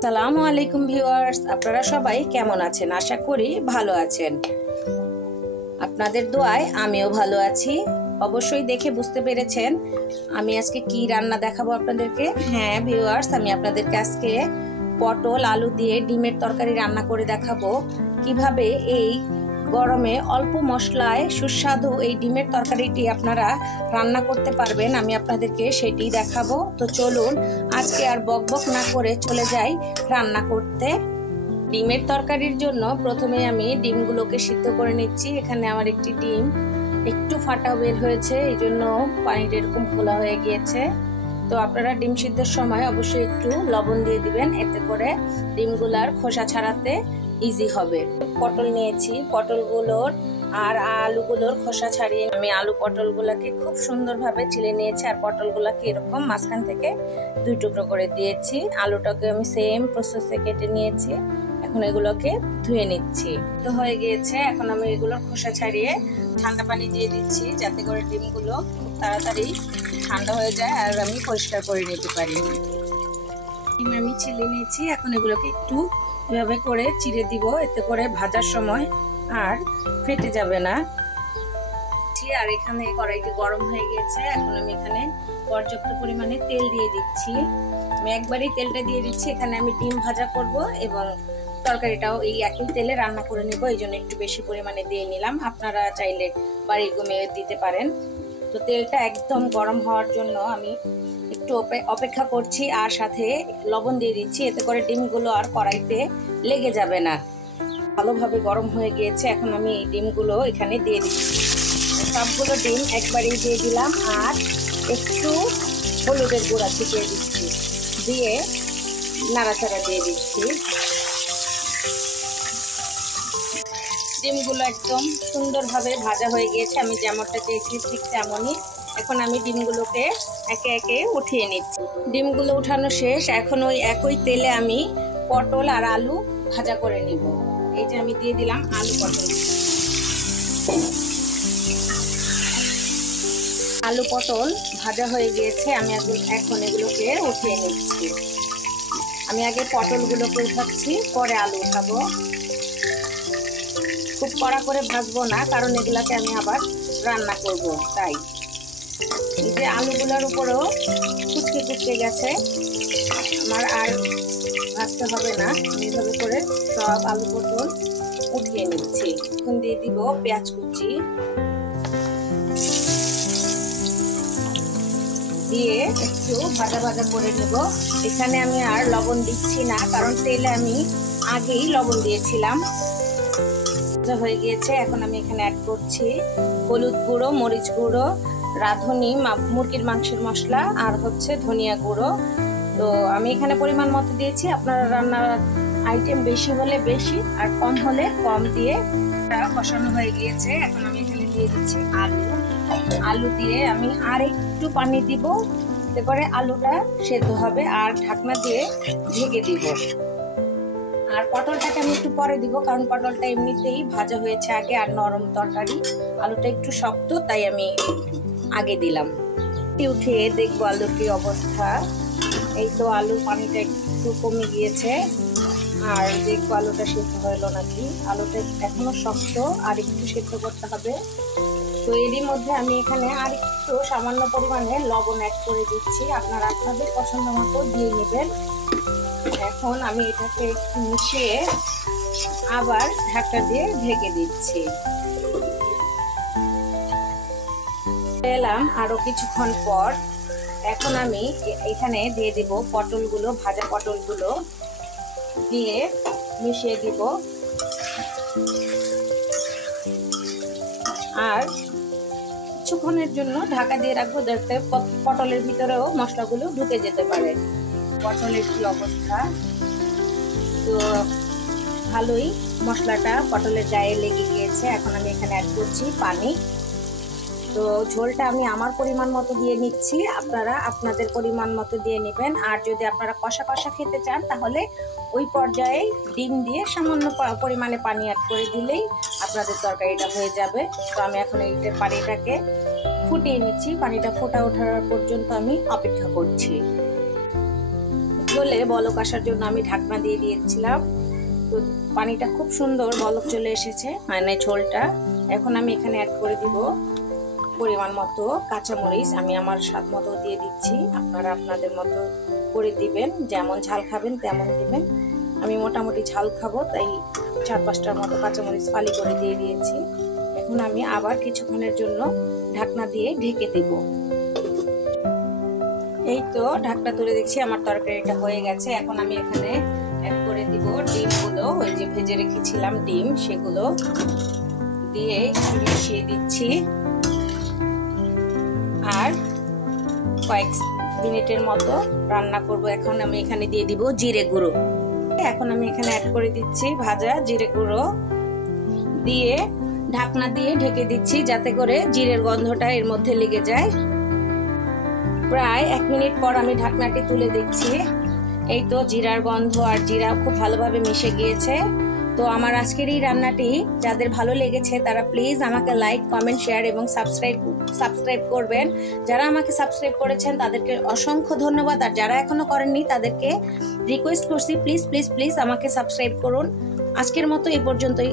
আসসালামু আলাইকুম ভিউয়ার্স, আপনারা সবাই কেমন আছেন? আশা করি ভালো আছেন। আপনাদের দোয়ায় আমিও ভালো আছি। অবশ্যই দেখে বুঝতে পেরেছেন আমি আজকে কি রান্না দেখাবো আপনাদেরকে। হ্যাঁ ভিউয়ার্স, আমি আপনাদেরকে আজকে পটল আলু দিয়ে ডিমের তরকারি রান্না করে দেখাবো। কিভাবে এই গরমে অল্প মশলায় সুস্বাদু এই ডিমের তরকারিটি আপনারা রান্না করতে পারবেন, আমি আপনাদেরকে সেটি দেখাবো। তো চলুন আজকে আর বকবক না করে চলে যাই রান্না করতে। ডিমের তরকারির জন্য প্রথমে আমি ডিমগুলোকে সিদ্ধ করে নিচ্ছি। এখানে আমার একটি ডিম একটু ফাটা বের হয়েছে, এই জন্য পানিটা এরকম খোলা হয়ে গিয়েছে। তো আপনারা ডিম সিদ্ধের সময় অবশ্যই একটু লবণ দিয়ে দিবেন, এতে করে ডিমগুলার খোসা ছাড়াতে ইজি হবে। পটল নিয়েছি, পটলগুলোর আর আলুগুলোর খোসা ছাড়িয়ে আমি আলু পটলগুলোকে খুব সুন্দরভাবে ছিলে নিয়েছি, আর পটলগুলোকে এরকম মাঝখান থেকে দুই টুকরো করে দিয়েছি। আলুটাকে আমি সেম প্রসেসে কেটে নিয়েছি। এখন এগুলোকে ধুয়ে নিচ্ছি। তো হয়ে গিয়েছে, এখন আমি এগুলোর খোসা ছাড়িয়ে ঠান্ডা পানি দিয়ে দিচ্ছি, যাতে করে ডিমগুলো খুব তাড়াতাড়ি ঠান্ডা হয়ে যায় আর আমি পরিষ্কার করে নিতে পারি। ডিম আমি ছিলে নিয়েছি, এখন এগুলোকে একটু এভাবে করে চিড়ে দিব, এতে করে ভাজার সময় আর ফেটে যাবে না। আর এখানে কড়াইটি গরম হয়ে গিয়েছে, এখন আমি এখানে পর্যাপ্ত পরিমাণে তেল দিয়ে দিচ্ছি। আমি একবারই তেলটা দিয়ে দিচ্ছি। এখানে আমি ডিম ভাজা করব এবং তরকারিটাও এই একই তেলে রান্না করে নেব, এই জন্য একটু বেশি পরিমাণে দিয়ে নিলাম। আপনারা চাইলে বাড়ি কমিয়ে দিতে পারেন। তো তেলটা একদম গরম হওয়ার জন্য আমি একটু অপেক্ষা করছি, আর সাথে লবণ দিয়ে দিচ্ছি, এতে করে ডিমগুলো আর কড়াইতে লেগে যাবে না। ভালোভাবে গরম হয়ে গিয়েছে, এখন আমি এই ডিমগুলো এখানে দিয়ে দিচ্ছি। সবগুলো ডিম একবারেই দিয়ে দিলাম, আর একটু হলুদের গুঁড়া ছিটিয়ে দিচ্ছি, দিয়ে নাড়াচাড়া দিয়ে দিচ্ছি। ডিমগুলো একদম সুন্দরভাবে ভাজা হয়ে গিয়েছে, আমি যেমনটা চেয়েছি ঠিক তেমনই। এখন আমি ডিমগুলোকে একে একে উঠিয়ে নিচ্ছি। ডিমগুলো উঠানো শেষ, এখন ওই একই তেলে আমি পটল আর আলু ভাজা করে নিব। এই যে আমি দিয়ে দিলাম আলু পটল। আলু পটল ভাজা হয়ে গিয়েছে, আমি এখন এগুলোকে উঠিয়ে নিচ্ছি। আমি আগে পটলগুলোকে উঠাচ্ছি, পরে আলু উঠাবো। খুব কড়া করে ভাজবো না, কারণ এগুলাকে আমি আবার রান্না করব, তাই। এই যে আলুগুলোর উপরেও কুচকে কুচকে গেছে, আমার আর ভাজতে হবে না। আমি এভাবে করে সব আলু পটল উঠিয়ে নিচ্ছি। এখন দিয়ে দিব পেঁয়াজ কুচি, দিয়ে একটু ভাজা ভাজা করে নেব। এখানে আমি আর লবণ দিচ্ছি না, কারণ তেলে আমি আগেই লবণ দিয়েছিলাম। হয়ে গিয়েছে, এখন আমি এখানে অ্যাড করছি হলুদ গুঁড়ো, মরিচ গুঁড়ো, রাঁধুনি মুরগির মাংসের মশলা, আর হচ্ছে ধনিয়া গুঁড়ো। তো আমি এখানে পরিমাণ মতো দিয়েছি। আপনারা রান্নার আইটেম বেশি হলে বেশি আর কম হলে কম দিয়ে কষানো হয়ে গিয়েছে। এখন আমি এখানে দিয়ে দিচ্ছি আলু দিয়ে আমি আর একটু পানি দিব, এতে করে আলুটা সেদ্ধ হবে, আর ঢাকনা দিয়ে ঢেকে দিব। আর পটলটাকে আমি একটু পরে দিব, কারণ পটলটা এমনিতেই ভাজা হয়েছে আগে, আর নরম তরকারি, আলুটা একটু শক্ত, তাই আমি আগে দিলাম। উঠিয়ে দেখবো আলুর কি অবস্থা। এই তো আলুর পানিটা একটু কমে গিয়েছে, আর দেখবো আলুটা সেদ্ধ হলো নাকি। আলুটা এখনো শক্ত, আর একটু সেদ্ধ করতে হবে। তো এরই মধ্যে আমি এখানে আর একটু সামান্য পরিমাণে লবণ অ্যাড করে দিচ্ছি, আপনারা আপনাদের পছন্দ মতো দিয়ে নেবেন। এখন আমি এটাকে একটু মিশিয়ে আবার ঢাকা দিয়ে ঢেকে দিচ্ছি। এলাম আরো কিছুক্ষণ পর, এখন আমি এখানে দিয়ে দিব পটলগুলো, ভাজা পটলগুলো দিয়ে মিশিয়ে দিব, আর কিছুক্ষণের জন্য ঢাকা দিয়ে রাখবো, যাতে পটলের ভিতরেও মশলাগুলো ঢুকে যেতে পারে। পটলের কি অবস্থা, তো ভালোই মশলাটা পটলের গায়ে লেগে গিয়েছে। এখন আমি এখানে অ্যাড করছি পানি। তো ঝোলটা আমি আমার পরিমাণ মতো দিয়ে নিচ্ছি, আপনারা আপনাদের পরিমাণ মতো দিয়ে নেবেন। আর যদি আপনারা কষা কষা খেতে চান, তাহলে ওই পর্যায়ে ডিম দিয়ে সামান্য পরিমাণে পানি অ্যাড করে দিলেই আপনাদের তরকারিটা হয়ে যাবে। তো আমি এখন এই পানিটাকে ফুটিয়ে নিচ্ছি, পানিটা ফোটা ওঠার পর্যন্ত আমি অপেক্ষা করছি। ঝোলে বলক আসার জন্য আমি ঢাকনা দিয়ে দিয়েছিলাম। তো পানিটা খুব সুন্দর বলক চলে এসেছে, মানে ঝোলটা। এখন আমি এখানে অ্যাড করে দিব পরিমাণ মতো কাঁচামরিচ। আমি আমার স্বাদ মতো দিয়ে দিচ্ছি, আপনারা আপনাদের মতো করে দিবেন, যেমন ঝাল খাবেন তেমন দিবেন। আমি মোটামুটি ঝাল খাবো, তাই 4-5টার মতো কাঁচামরিচ ফালি করে দিয়ে দিয়েছি। এখন আমি আবার কিছুক্ষণের জন্য ঢাকনা দিয়ে ঢেকে দেব। এই তো ঢাকনা তুলে দেখছি আমার তরকারিটা হয়ে গেছে। এখন আমি এখানে অ্যাড করে দিব ডিমগুলো, ওই যে ভেজে রেখেছিলাম ডিম, সেগুলো দিয়ে একটু মিশিয়ে দিচ্ছি। আর কয়েক মিনিটের মতো রান্না করব। এখন আমি এখানে দিয়ে দিব জিরে গুঁড়ো। এখন আমি এখানে অ্যাড করে দিচ্ছি ভাজা জিরে গুঁড়ো, দিয়ে ঢাকনা দিয়ে ঢেকে দিচ্ছি যাতে করে জিরের গন্ধটা এর মধ্যে লেগে যায়। প্রায় 1 মিনিট পর আমি ঢাকনাটি তুলে দেখছি। এই তো জিরার গন্ধ আর জিরা খুব ভালোভাবে মিশে গিয়েছে। তো আমার আজকের এই রান্নাটি যাদের ভালো লেগেছে তারা প্লিজ আমাকে লাইক, কমেন্ট, শেয়ার এবং সাবস্ক্রাইব করবেন। যারা আমাকে সাবস্ক্রাইব করেছেন তাদেরকে অসংখ্য ধন্যবাদ, আর যারা এখনো করেননি তাদেরকে রিকোয়েস্ট করছি প্লিজ প্লিজ প্লিজ আমাকে সাবস্ক্রাইব করুন। আজকের মতো এই পর্যন্তই।